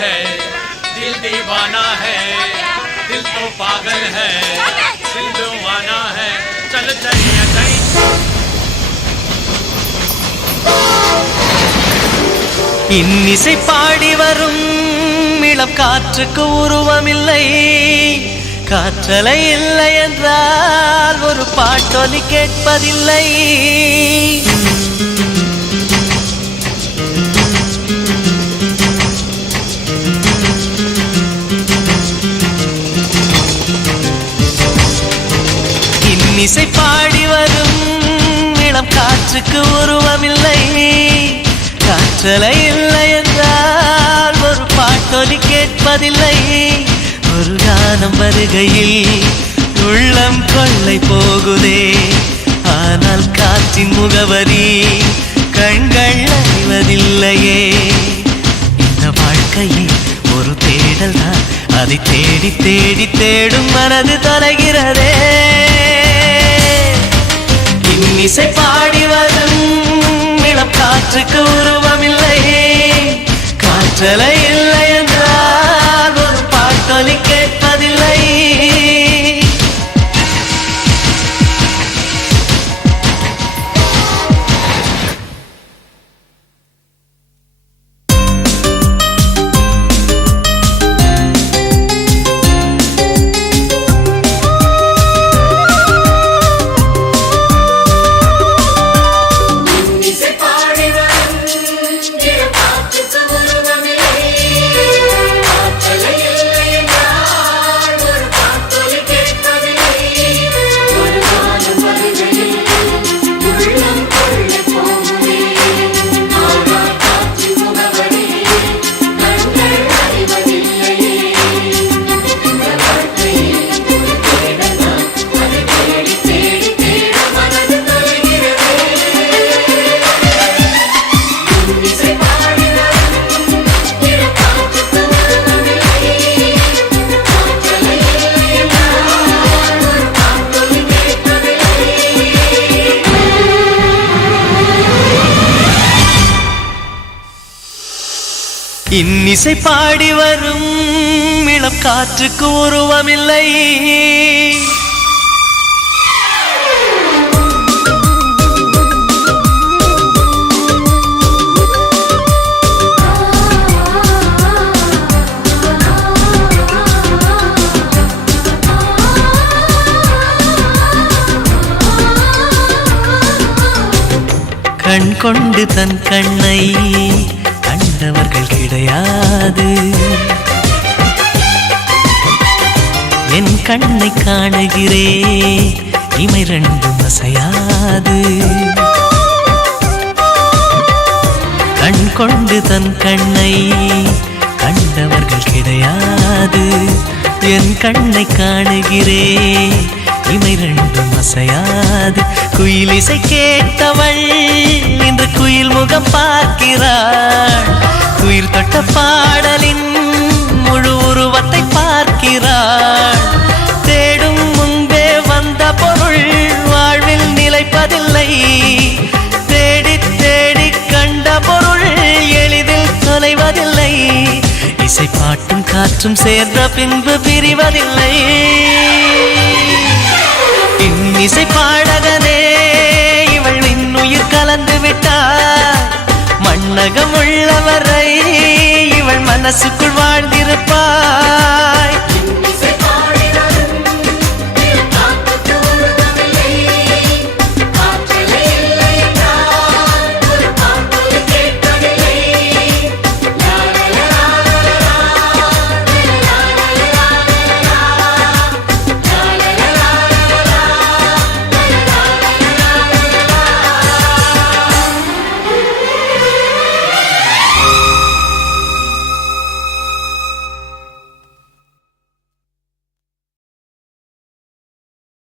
है, दिल दीवाना है, दिल तो पागल है, दिल दीवाना है, चल चलिए कहीं। இன்னிசை பாடி வரும் இளம் காற்றுக்கு உருவமில்லை, காற்றலை இல்லை என்றால் ஒரு பாட்டொலி கேட்பதில்லை. இன்னிசை பாடி வரும் இளம் காற்றுக்கு உருவமில்லை, காற்றலை இல்லை என்றால் ஒரு பாட்டொலி கேட்பதில்லை. ஒரு கானம் வருகையில் உள்ளம் கொள்ளை போகுதே, ஆனால் காற்றின் முகவரி கண்கள் அறிவதில்லையே. இந்த வாழ்க்கையே ஒரு தேடல் தான், அதை தேடி தேடி தேடும் மனது தொலைகிறதே. இன்னிசை பாடி வரும் இளம் காற்றுக்கு உருவமில்லை, காற்றலை இல்லை என்றால் ஒரு பாட்டொலி கேட்பதில்லை. இன்னிசை பாடி வரும் இளம் காற்றுக்கு உருவமில்லை, கண் கொண்டு தன் கண்ணை கண்டவர்கள் கிடையாது, என் கண்ணை காணுகிறே இமை ரெண்டும் அசையாது. கண் கொண்டு தன் கண்ணை கண்டவர்கள் கிடையாது, என் கண்ணை காணுகிறே இமை ரெண்டும் அசையாது. குயிலிசை கேட்டவள் இன்று குயில் முகம் பார்க்கிறாள், குயில் தொட்ட பாடலின் முழு உருவத்தை பார்க்கிறாள். தேடும் முன்பே வந்த பொருள் வாழ்வில் நிலைப்பதில்லை, தேடி தேடி கண்ட பொருள் எளிதில் தொலைவதில்லை. இசை பாட்டும் காற்றும் சேர்ந்த பின்பு பிரிவதில்லை. இன்னிசை பாடகனே இவள் இன்னுயிர் கலந்து விட்டார், மண்ணகம் உள்ளவரை இவள் மனசுக்குள் வாழ்ந்திருப்பார்.